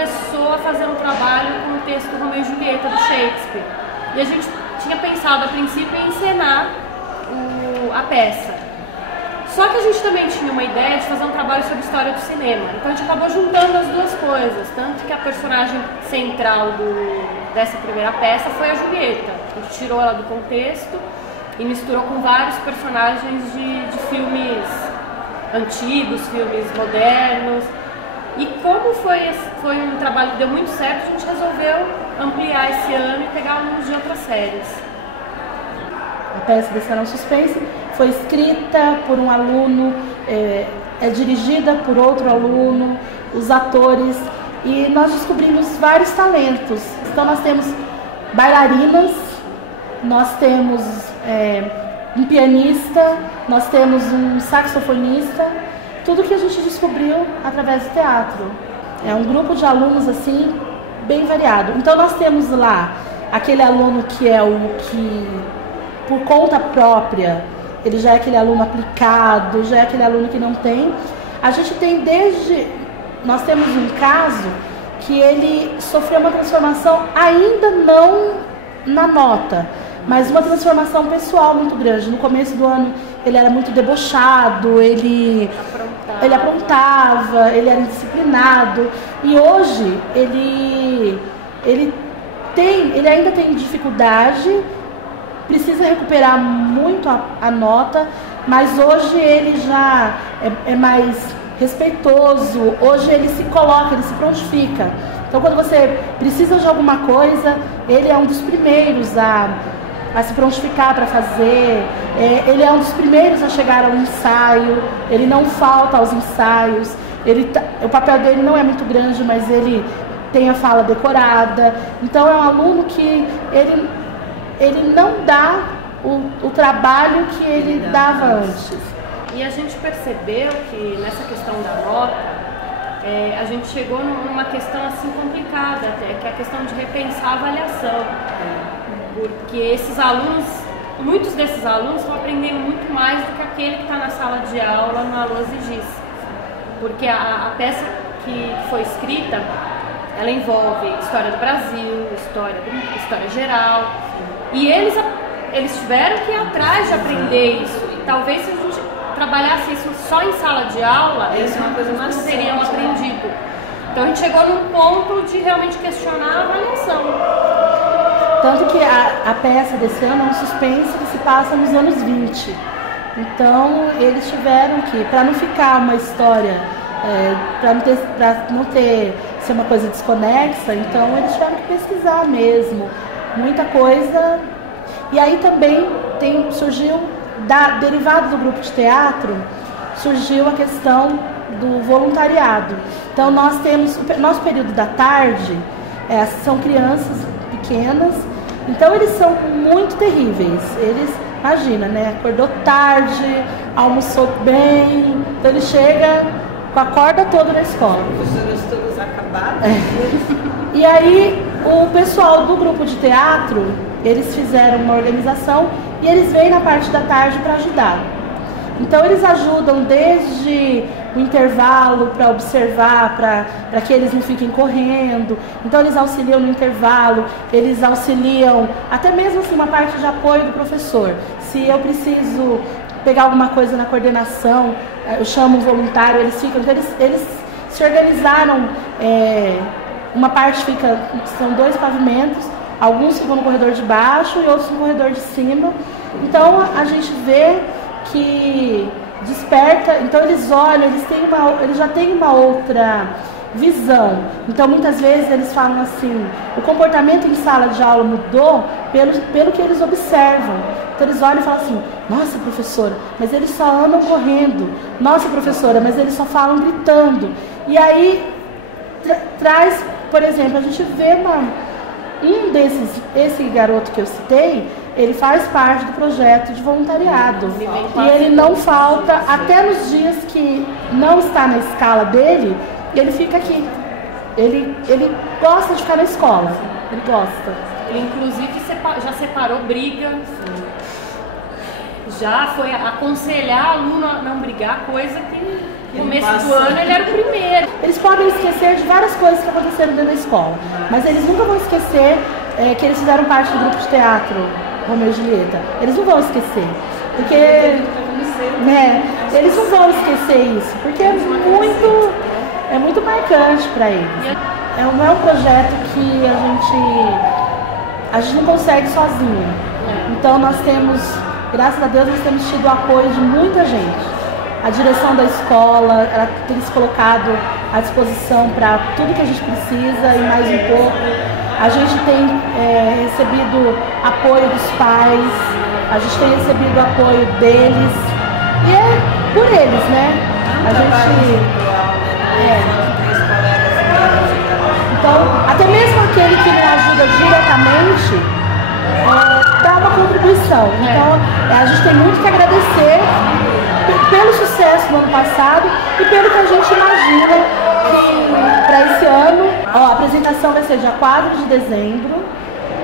começou a fazer um trabalho com o texto Romeu e Julieta, do Shakespeare. E a gente tinha pensado, a princípio, em encenar a peça. Só que a gente também tinha uma ideia de fazer um trabalho sobre história do cinema. Então a gente acabou juntando as duas coisas. Tanto que a personagem central dessa primeira peça foi a Julieta. A gente tirou ela do contexto e misturou com vários personagens de filmes antigos, filmes modernos. E como foi um trabalho que deu muito certo, a gente resolveu ampliar esse ano e pegar alunos de outras séries. A peça Descerá um Suspense foi escrita por um aluno, é dirigida por outro aluno, os atores, e nós descobrimos vários talentos. Então nós temos bailarinas, nós temos um pianista, nós temos um saxofonista, tudo que a gente descobriu através do teatro. É um grupo de alunos assim, bem variado. Então nós temos lá aquele aluno que é o que, por conta própria, ele já é aquele aluno aplicado, já é aquele aluno que não tem. A gente tem nós temos um caso que ele sofreu uma transformação ainda não na nota, mas uma transformação pessoal muito grande. No começo do ano ele era muito debochado, ele aprontava, ele era indisciplinado, e hoje ele ainda tem dificuldade, precisa recuperar muito a nota, mas hoje ele já é mais respeitoso, hoje ele se coloca, ele se prontifica. Então quando você precisa de alguma coisa, ele é um dos primeiros a se prontificar para fazer, ele é um dos primeiros a chegar ao ensaio, ele não falta aos ensaios, o papel dele não é muito grande, mas ele tem a fala decorada. Então é um aluno que ele não dá o trabalho que ele dava antes. E a gente percebeu que nessa questão da nota, a gente chegou numa questão assim complicada até, que é a questão de repensar a avaliação. Porque esses alunos, muitos desses alunos estão aprendendo muito mais do que aquele que está na sala de aula no Alô Exigis. Porque a peça que foi escrita, ela envolve história do Brasil, história geral. E eles tiveram que ir atrás de aprender isso. E talvez se a gente trabalhasse isso só em sala de aula, eles não teriam aprendido. Então a gente chegou num ponto de realmente questionar a avaliação. Tanto que a peça desse ano é um suspense que se passa nos anos 20. Então eles tiveram que, para não ficar uma história, para não ser uma coisa desconexa, então eles tiveram que pesquisar mesmo, muita coisa. E aí também surgiu, derivado do grupo de teatro, surgiu a questão do voluntariado. Então nós temos, nosso período da tarde, são crianças pequenas, então eles são muito terríveis. Eles, imagina, né? Acordou tarde, almoçou bem, então ele chega com a corda toda na escola. Professores todos acabados. E aí o pessoal do grupo de teatro, eles fizeram uma organização e eles vêm na parte da tarde para ajudar. Então eles ajudam desde o intervalo para observar, para que eles não fiquem correndo. Então eles auxiliam no intervalo, eles auxiliam até mesmo assim uma parte de apoio do professor. Se eu preciso pegar alguma coisa na coordenação, eu chamo um voluntário, eles ficam. Então eles se organizaram, uma parte são 2 pavimentos, alguns ficam no corredor de baixo e outros no corredor de cima. Então a gente vê que desperta, então eles olham, eles já têm uma outra visão. Então muitas vezes eles falam assim, o comportamento em sala de aula mudou pelo que eles observam. Então eles olham e falam assim, nossa professora, mas eles só andam correndo, nossa professora, mas eles só falam gritando. E aí traz, por exemplo, a gente vê esse garoto que eu citei, ele faz parte do projeto de voluntariado. E ele não falta, até nos dias que não está na escala dele, ele fica aqui. Ele gosta de ficar na escola. Ele gosta. Ele inclusive já separou briga. Já foi aconselhar aluno a não brigar, coisa que no começo do ano ele era o primeiro. Eles podem esquecer de várias coisas que aconteceram dentro da escola, mas eles nunca vão esquecer que eles fizeram parte do grupo de teatro Romeu e Julieta. Eles não vão esquecer, porque eles não vão esquecer isso, porque é muito marcante para eles. Não é um projeto que a gente não consegue sozinho. Então nós temos, graças a Deus, nós temos tido o apoio de muita gente. A direção da escola, ela tem se colocado à disposição para tudo que a gente precisa e mais um pouco. A gente tem recebido apoio dos pais, a gente tem recebido apoio deles, e é por eles, né? A gente... Então, até mesmo aquele que não ajuda diretamente, dá uma contribuição. Então, a gente tem muito que agradecer pelo sucesso do ano passado e pelo que a gente imagina que para esse ano. A apresentação vai ser dia 4 de dezembro,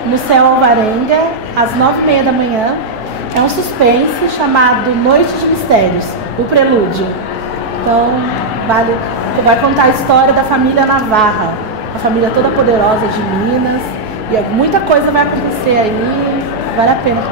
no Céu Alvarenga, às 9h30 da manhã. É um suspense chamado Noite de Mistérios, o Prelúdio. Então, vai contar a história da família Navarra, a família toda poderosa de Minas. E muita coisa vai acontecer aí, vale a pena.